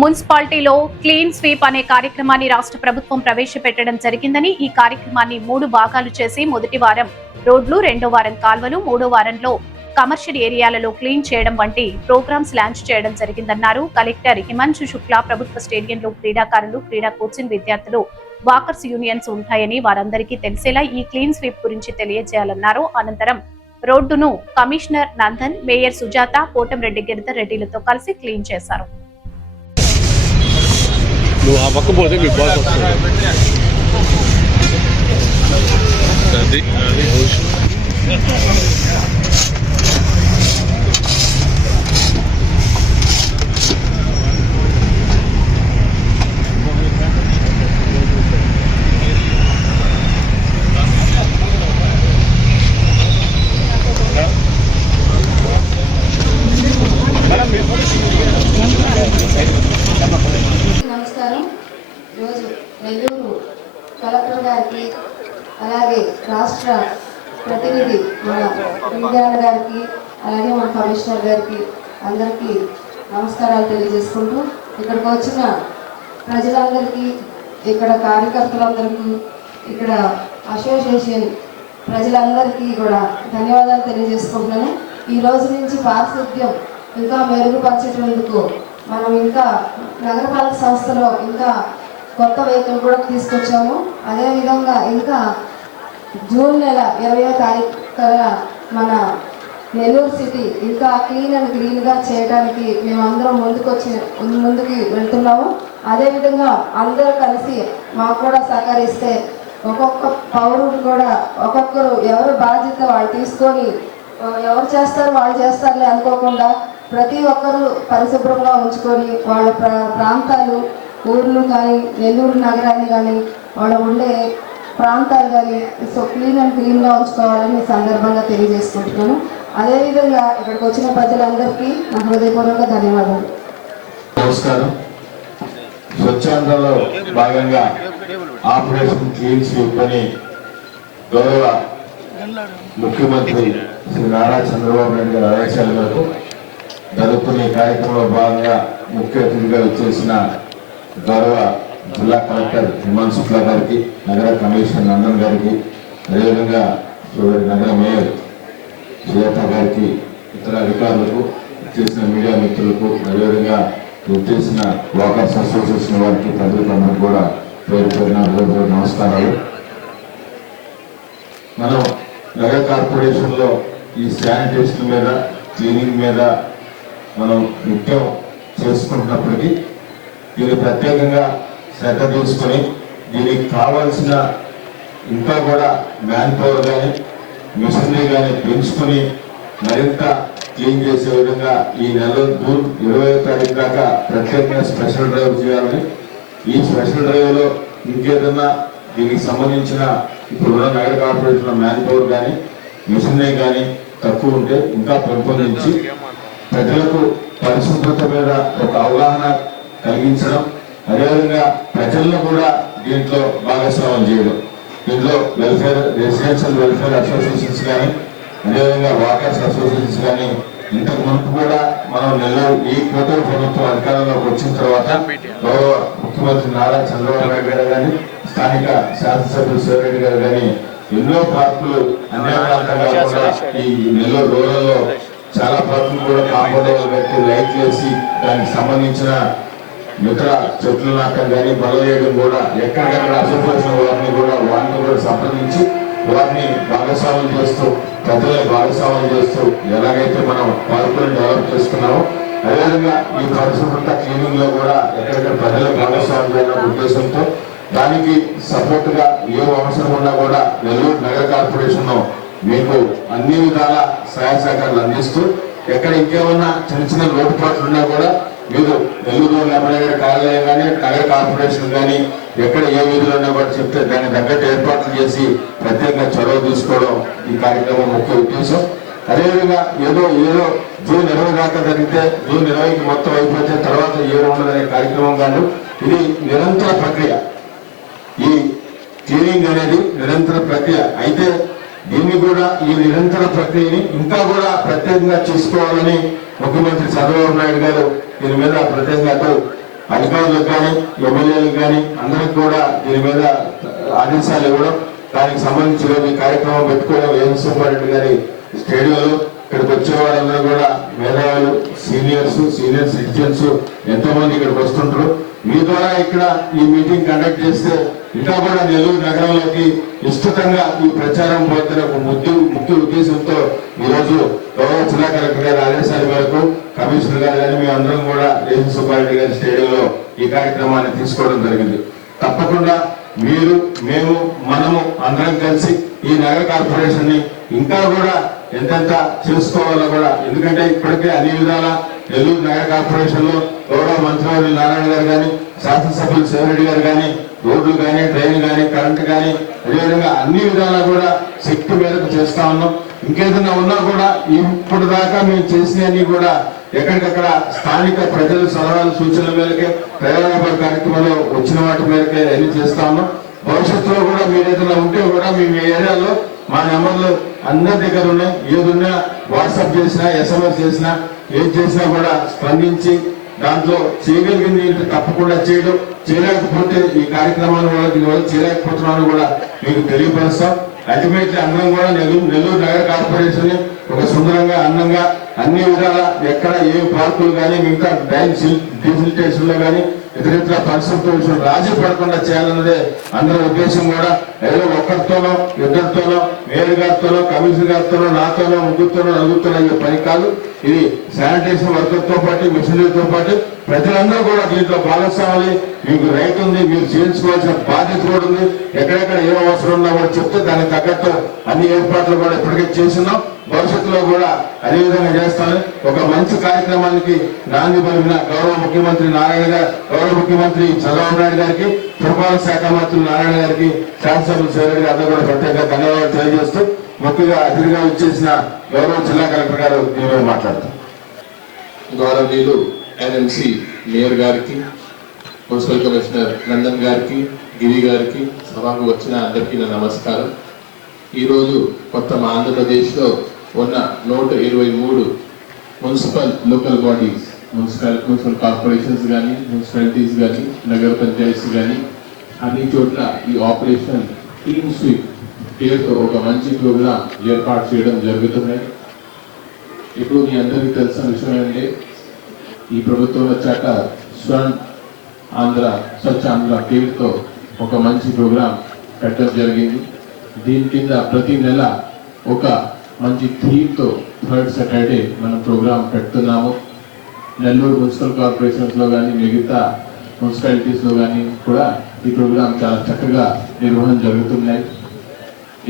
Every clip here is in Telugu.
మున్సిపాలిటీలో క్లీన్ స్వీప్ అనే కార్యక్రమాన్ని రాష్ట్ర ప్రభుత్వం ప్రవేశపెట్టడం జరిగిందని, ఈ కార్యక్రమాన్ని 3 భాగాలు చేసి మొదటి వారం రోడ్లు, రెండో వారం కాల్వలు, మూడో వారంలో కమర్షియల్ ఏరియాలలో క్లీన్ చేయడం వంటి ప్రోగ్రామ్స్ లాంచ్ చేయడం జరిగిందన్నారు. కలెక్టర్ హిమాంశు శుక్లా ప్రభుత్వ స్టేడియంలో క్రీడాకారులు, క్రీడా కోచింగ్ విద్యార్థులు, వాకర్స్ యూనియన్స్ ఉంటాయని వారందరికీ తెలిసేలా ఈ క్లీన్ స్వీప్ గురించి తెలియజేయాలన్నారు. అనంతరం రోడ్డును కమిషనర్ నందన్, మేయర్ సుజాత, కోటంరెడ్డి గిరిధర్ రెడ్డిలతో కలిసి క్లీన్ చేశారు. నువ్వు ఆ పక్క పోతే మీ బాస్ వస్తుంది. నమస్కారం. ఈరోజు నెల్లూరు కలెక్టర్ గారికి, అలాగే రాష్ట్ర ప్రతినిధి మన విజ్ఞాన గారికి, అలాగే మన కమిషనర్ గారికి అందరికీ నమస్కారాలు తెలియజేసుకుంటూ, ఇక్కడికి వచ్చిన ప్రజలందరికీ, ఇక్కడ కార్యకర్తలందరికీ, ఇక్కడ అసోసియేషన్ ప్రజలందరికీ కూడా ధన్యవాదాలు తెలియజేసుకుంటున్నాను. ఈ రోజు నుంచి పారిశుద్ధ్యం ఇంకా మెరుగుపరిచేటందుకు మనం ఇంకా నగరపాలక సంస్థలో ఇంకా కొత్త వెహికల్ కూడా తీసుకొచ్చాము. అదేవిధంగా ఇంకా జూన్ నెల 20వ తారీఖు మన నెల్లూరు సిటీ ఇంకా క్లీన్ అండ్ గ్రీన్గా చేయడానికి మేమందరం ముందుకు వెళ్తున్నాము. అదేవిధంగా అందరూ కలిసి మాకు కూడా సహకరిస్తే ఒక్కొక్క పౌరుడు కూడా ఒక్కొక్కరు ఎవరు బాధ్యత వాళ్ళు తీసుకొని ఎవరు చేస్తారు వాళ్ళు చేస్తారులే అనుకోకుండా ప్రతి ఒక్కరూ పరిశుభ్రంగా ఉంచుకొని వాళ్ళ ప్రాంతాలు, ఊర్లు కానీ, నెల్లూరు నగరాన్ని కానీ, వాళ్ళ ఉండే ప్రాంతాలు కానీ క్లీన్ అండ్ క్లీన్గా ఉంచుకోవాలని సందర్భంగా తెలియజేసుకుంటున్నాను. అదేవిధంగా ఇక్కడికి వచ్చిన ప్రజలందరికీ నా హృదయపూర్వక ధన్యవాదాలు. నమస్కారం. స్వచ్ఛాంధ్రలో భాగంగా ఆపరేషన్ క్లీన్ స్వీప్ అని గౌరవ ముఖ్యమంత్రి శ్రీ నారా చంద్రబాబు నాయుడు గారి ఆదేశాల మేరకు జరుగుతున్న ఈ కార్యక్రమంలో భాగంగా ముఖ్య అతిథిగా వచ్చేసిన గౌరవ జిల్లా కలెక్టర్ హిమాంశు శుక్లా గారికి, నగర కమిషనర్ నందన్ గారికి, అదేవిధంగా నగర మేయర్ సుజాత గారికి, ఇతర అధికారులకు, చేసిన మీడియా మిత్రులకు, అదేవిధంగా చేసిన వాకర్స్ అసోసియేషన్ వారికి, ప్రజలందరికీ కూడా పేరు పేరున నమస్కారాలు. మనం నగర కార్పొరేషన్లో ఈ శానిటేషన్ మీద, క్లీనింగ్ మీద మనం నిత్యం చేసుకుంటున్నప్పటికీ దీన్ని ప్రత్యేకంగా శ్రద్ధ తీసుకొని దీనికి కావాల్సిన ఇంకా కూడా మ్యాన్ పవర్ కానీ, మిషనరీ కానీ పెంచుకొని మరింత క్లీన్ చేసే విధంగా ఈ నెల జూన్ 20వ తారీఖు దాకా ప్రత్యేకంగా స్పెషల్ డ్రైవ్ చేయాలని, ఈ స్పెషల్ డ్రైవ్లో ఇంకేదన్నా దీనికి సంబంధించిన ఇప్పుడున్న నగర కార్పొరేషన్లో మ్యాన్ పవర్ కానీ, మిషనరీ కానీ తక్కువ ఉంటే ఇంకా పెంపొందించి ప్రజలకు పరిశుభ్రత మీద ఒక అవగాహన కలిగించడం, అదేవిధంగా ప్రజలను కూడా దీంట్లో భాగస్వామ్యం చేయడం. దీంట్లో రెసిడెన్షియల్ వెల్ఫేర్ అసోసియేషన్స్ కానీ, అదేవిధంగా వాకర్స్ అసోసియేషన్స్ కానీ ఇంతకు మునుపు కూడా మనం నెల్లూరు ఈ కూటమి ప్రభుత్వం అధికారంలోకి వచ్చిన తర్వాత గౌరవ ముఖ్యమంత్రి నారా చంద్రబాబు నాయుడు గారు కానీ, స్థానిక శాసనసభ్యులు శివరెడ్డి గారు కానీ ఎన్నో పార్కులు అన్ని ప్రాంతంగా కూడా ఈ నెల్లూరు రూరల్లో చాలా పార్కులు కూడా కాంపౌండ్ పెట్టి లైట్లు వేసి దానికి సంబంధించిన మిత్ర చెట్లు నాటం కానీ, బలం వేయడం కూడా ఎక్కడికక్కడ అసోసియేషన్ వారిని కూడా సంప్రదించి వారిని భాగస్వామ్యం చేస్తూ, ప్రజలను భాగస్వామ్యం చేస్తూ ఎలాగైతే మనం పార్కులను డెవలప్ చేసుకున్నామో అదేవిధంగా ఈ పరిశుభ్రత క్లీనింగ్ లో కూడా ఎక్కడిక్కడ ప్రజల భాగస్వామ్యం చేయాలనే ఉద్దేశంతో దానికి సపోర్ట్ గా ఏ అవసరం ఉన్నా కూడా నెల్లూరు నగర కార్పొరేషన్ మీకు అన్ని విధాల సహాయ సహకారాలు అందిస్తూ, ఎక్కడ ఇంకేమన్నా చిన్న చిన్న లోటుపాట్లు ఉన్నా కూడా మీరు నెల్లూరు ఎమ్మెల్యే కార్యాలయం కానీ, నగర కార్పొరేషన్ కానీ ఎక్కడ ఏ వీధులు ఉన్నా కూడా చెప్తే దానికి తగ్గట్టు ఏర్పాట్లు చేసి ప్రత్యేకంగా చొరవ తీసుకోవడం ఈ కార్యక్రమం ముఖ్య ఉద్దేశం. అదేవిధంగా ఏదో జూన్ 20 దాకా జరిగితే జూన్ 20కి మొత్తం అయిపోతే తర్వాత ఉండదనే కార్యక్రమం కాదు. ఇది నిరంతర ప్రక్రియ. ఈ క్లీనింగ్ అనేది నిరంతర ప్రక్రియ అయితే దీన్ని కూడా ఈ నిరంతర ప్రక్రియని ఇంకా కూడా ప్రత్యేకంగా చేసుకోవాలని ముఖ్యమంత్రి చంద్రబాబు నాయుడు గారు దీని మీద ప్రత్యేకంగా అధికారులకు కానీ ఎమ్మెల్యేలకు కానీ అందరికి కూడా దీని మీద ఆదేశాలు ఇవ్వడం, దానికి సంబంధించి ఈ కార్యక్రమం పెట్టుకోవడం ఏఎం సూపరింటెండెంట్ గారి స్టేడియంలో ఇక్కడికి వచ్చే వాళ్ళందరూ కూడా మేధావులు, సీనియర్ సిటిజన్స్ ఎంతోమంది ఇక్కడికి వస్తుంటారు. మీ ద్వారా ఇక్కడ ఈ మీటింగ్ కండక్ట్ చేస్తే ఇంకా కూడా నెల్లూరు నగరంలోకి విస్తృతంగా ఈ ప్రచారం పోతున్న ఒక ముఖ్య ఉద్దేశంతో ఈరోజు గౌరవ జిల్లా కలెక్టర్ గారి ఆదేశాల మేరకు కమిషనర్ గారు కానీ మేమందరం కూడా ఏఎం సుబ్బారెడ్డి గారి స్టేడియంలో ఈ కార్యక్రమాన్ని తీసుకోవడం జరిగింది. తప్పకుండా మీరు, మేము, మనము అందరం కలిసి ఈ నగర కార్పొరేషన్ ని ఇంకా కూడా ఎంతెంత చేసుకోవాలో కూడా, ఎందుకంటే ఇప్పటికే అన్ని విధాల నెల్లూరు నగర కార్పొరేషన్ లో గౌరవ మంత్రివర్యులు నారాయణ గారు కానీ, శాసనసభ్యులు శివరెడ్డి గారు కానీ, రోడ్లు కానీ, డ్రైన్ కానీ, కరెంటు కానీ, అదేవిధంగా అన్ని విధాలా కూడా శక్తి మేరకు చేస్తా ఉన్నాం. ఇంకేదైనా ఉన్నా కూడా ఇప్పుడు దాకా మేము చేసినవన్నీ కూడా ఎక్కడికక్కడ స్థానిక ప్రజల సలహాలు సూచనల మేరకే, ప్రయోగ కార్యక్రమంలో వచ్చిన వాటి మేరకే అన్ని చేస్తా ఉన్నాం. భవిష్యత్తులో కూడా మీరు ఏదైనా ఉంటే కూడా మేము ఈ ఏరియాలో మా నెంబర్లు అందరి దగ్గర ఉన్నాయి. ఏదున్నా వాట్సాప్ చేసినా, SMS చేసినా, ఏది చేసినా కూడా స్పందించి దాంట్లో చేయగలిగింది తప్పకుండా చేయడం, చేయలేకపోతే ఈ కార్యక్రమాన్ని వల్ల దీనివల్ల చేయలేకపోతున్నాను కూడా మీకు తెలియపరుస్తాం. అల్టిమేట్లీ అందరం కూడా నెల్లూరు నగర కార్పొరేషన్ ని ఒక సుందరంగా, అందంగా, అన్ని విధాలా ఎక్కడ ఏ పార్కులు కానీ, మిగతా డ్రైన్ డిజిటేషన్ లో కానీ ఇతరితర పరిస్థితుల విషయం రాజీ పడకుండా చేయాలన్నదే అందరి ఉద్దేశం. కూడా ఏదో ఒక్కరితోనో, ఇద్దరితోనో, మేయర్ గారితోనో, కమిషనర్ గారితోనో, నాతోనో, ముగ్గురుతోనో, నలుగురితోనో అయ్యే పని కాదు. ఇది శానిటేషన్ వర్కర్తో పాటు, మిషనరీతో పాటు ప్రజలందరూ కూడా దీంట్లో భాగస్వామి. మీకు రైట్ ఉంది, మీరు చేయించుకోవాల్సిన బాధ్యత కూడా ఉంది. ఎక్కడెక్కడ ఏ అవసరం ఉన్నా కూడా చెప్తే దానికి తగ్గట్టు అన్ని ఏర్పాట్లు కూడా ఇప్పటికే చేస్తున్నాం. భవిష్యత్తులో కూడా అదే విధంగా చేస్తామని ఒక మంచి కార్యక్రమానికి నాంది పలికిన గౌరవ ముఖ్యమంత్రి నారాయణ గారు, గౌరవ ముఖ్యమంత్రి చంద్రబాబు నాయుడు గారికి, పురపాలక శాఖ మంత్రి నారాయణ గారికి, శాసనసభ్యులు శివరెడ్డి గారు కూడా ప్రత్యేకంగా ధన్యవాదాలు తెలియజేస్తూ ముఖ్యంగా అతిథిగా వచ్చేసిన గౌరవ జిల్లా కలెక్టర్ గారు దీనిపై మాట్లాడతారు. గౌరవనీయులు NMC మేయర్ గారికి, మున్సిపల్ కమిషనర్ నందన్ గారికి, గిరి గారికి, సభకు వచ్చిన అందరికీ నా నమస్కారం. ఈరోజు కొత్త ఆంధ్రప్రదేశ్లో ఉన్న 123 municipal local bodies, municipal corporations కానీ, మున్సిపాలిటీస్ కానీ, నగర పంచాయతీస్ కానీ అన్ని చోట్ల ఈ ఆపరేషన్ క్లీన్ స్వీప్ పేరుతో ఒక మంచి ప్రోగ్రాం ఏర్పాటు చేయడం జరుగుతున్నాయి. ఇప్పుడు మీ అందరికీ తెలిసిన విషయం ఏంటంటే ఈ ప్రభుత్వం వచ్చాక స్వచ్ఛ ఆంధ్ర పేరుతో ఒక మంచి ప్రోగ్రాం పెట్టడం జరిగింది. దీని కింద ప్రతి నెల ఒక మంచి థీమ్తో 3rd Saturday మనం ప్రోగ్రాం పెడుతున్నాము. నెల్లూరు మున్సిపల్ కార్పొరేషన్స్లో కానీ, మిగతా మున్సిపాలిటీస్లో కానీ కూడా ఈ ప్రోగ్రాం చాలా చక్కగా నిర్వహణ జరుగుతున్నాయి.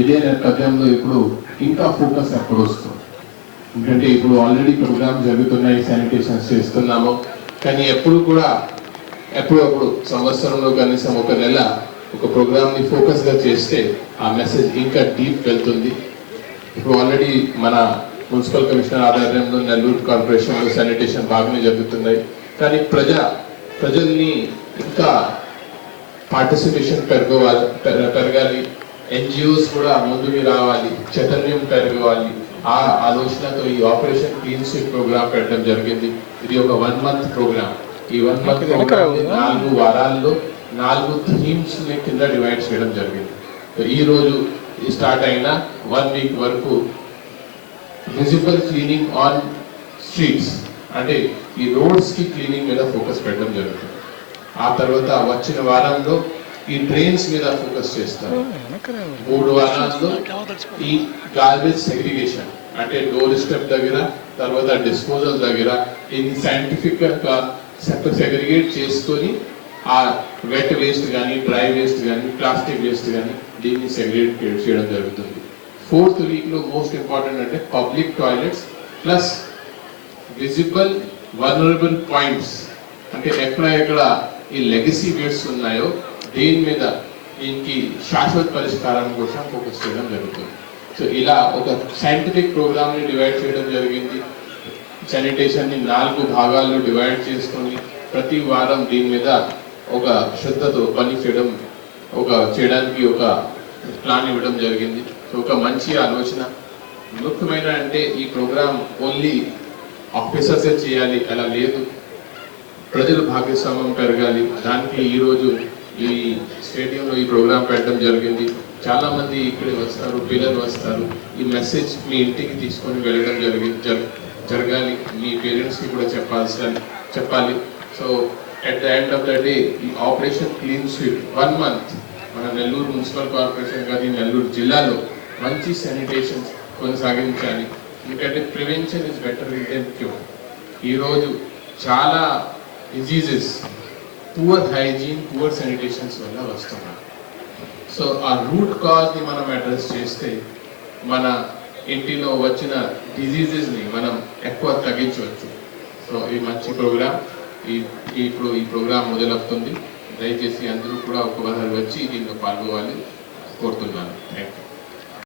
ఇదే నేపథ్యంలో ఇప్పుడు ఇంకా ఫోకస్ ఎప్పుడు వస్తుంది, ఎందుకంటే ఇప్పుడు ఆల్రెడీ ప్రోగ్రామ్ జరుగుతున్నాయి, శానిటేషన్స్ చేస్తున్నాము. కానీ ఎప్పుడప్పుడు సంవత్సరంలో కనీసం ఒక నెల ఒక ప్రోగ్రామ్ని ఫోకస్గా చేస్తే ఆ మెసేజ్ ఇంకా డీప్ వెళ్తుంది. ఇప్పుడు ఆల్రెడీ మన మున్సిపల్ కమిషనర్ ఆధ్వర్యంలో నెల్లూరు కార్పొరేషన్లో శానిటేషన్ బాగానే జరుగుతున్నాయి. కానీ ప్రజల్ని ఇంకా పార్టిసిపేషన్ పెరగాలి, NGOs కూడా ముందుకు రావాలి, చైతన్యం పెరగాలి. ఆ ఆలోచనతో ఈ ఆపరేషన్ క్లీన్ స్వీప్ ప్రోగ్రామ్ పెట్టడం జరిగింది. ఇది ఒక 1 month ప్రోగ్రామ్. ఈ 1 month ప్రోగ్రామ్ 4 వారాల్లో 4 థీమ్స్ కింద డివైడ్ చేయడం జరిగింది. ఈ రోజు స్టార్ట్ అయిన 1 week వరకు విజిబుల్ క్లీనింగ్ ఆన్ స్ట్రీట్స్, అంటే ఈ రోడ్స్ కి క్లీనింగ్ మీద ఫోకస్ పెట్టడం జరుగుతుంది. ఆ తర్వాత వచ్చిన వారంలో ఈ డ్రైన్స్ మీద ఫోకస్ చేస్తారు. 3 వారాల్లో ఈ గార్బేజ్ సెగ్రిగేషన్, అంటే డోర్ స్టెప్ దగ్గర, తర్వాత డిస్పోజల్ దగ్గర దీన్ని సైంటిఫిక్ గా సెగ్రిగేట్ చేసుకొని ఆ వెట్ వేస్ట్ కానీ, డ్రై వేస్ట్ కానీ, ప్లాస్టిక్ వేస్ట్ కానీ దీన్ని సెగ్రిగేట్ చేయడం జరుగుతుంది. 4th week లో మోస్ట్ ఇంపార్టెంట్ అంటే public toilets plus visible vulnerable points, అంటే ఎక్కడ ఈ లెగసీ వేస్ట్ ఉన్నాయో దీని మీద దీనికి శాశ్వత పరిష్కారం కోసం ఫోకస్ చేయడం జరుగుతుంది. సో ఇలా ఒక సైంటిఫిక్ ప్రోగ్రామ్ని డివైడ్ చేయడం జరిగింది. శానిటేషన్ని 4 భాగాల్లో డివైడ్ చేసుకొని ప్రతి వారం దీని మీద ఒక శ్రద్ధతో పని చేయడానికి ఒక ప్లాన్ ఇవ్వడం జరిగింది. సో ఒక మంచి ఆలోచన. ముఖ్యమైన అంటే ఈ ప్రోగ్రామ్ ఓన్లీ ఆఫీసర్సే చేయాలి అలా లేదు. ప్రజల భాగస్వామ్యం పెరగాలి. దానికి ఈరోజు ఈ స్టేడియంలో ఈ ప్రోగ్రాం పెట్టడం జరిగింది. చాలా మంది ఇక్కడ వస్తారు, పిల్లలు వస్తారు. ఈ మెసేజ్ మీ ఇంటికి తీసుకొని వెళ్ళడం జరగాలి. మీ పేరెంట్స్కి కూడా చెప్పాలి. So at the end of the day ఈ ఆపరేషన్ క్లీన్ స్వీప్ 1 month మన నెల్లూరు మున్సిపల్ కార్పొరేషన్ కానీ నెల్లూరు జిల్లాలో మంచి శానిటేషన్ కొనసాగించాలి. ఎందుకంటే prevention is better than cure. ఈరోజు చాలా diseases poor hygiene, poor sanitations వల్ల వస్తున్నాయి. సో ఆ రూట్ కాజ్ని మనం అడ్రస్ చేస్తే మన ఇంటిలో వచ్చిన డిజీజెస్ని మనం ఎక్కువ తగ్గించవచ్చు. సో ఈ మంచి ప్రోగ్రామ్ ఇప్పుడు ఈ ప్రోగ్రామ్ మొదలవుతుంది. దయచేసి అందరూ కూడా ఒక్కసారి వచ్చి దీంట్లో పాల్గొవాలి కోరుతున్నాను. Thank you.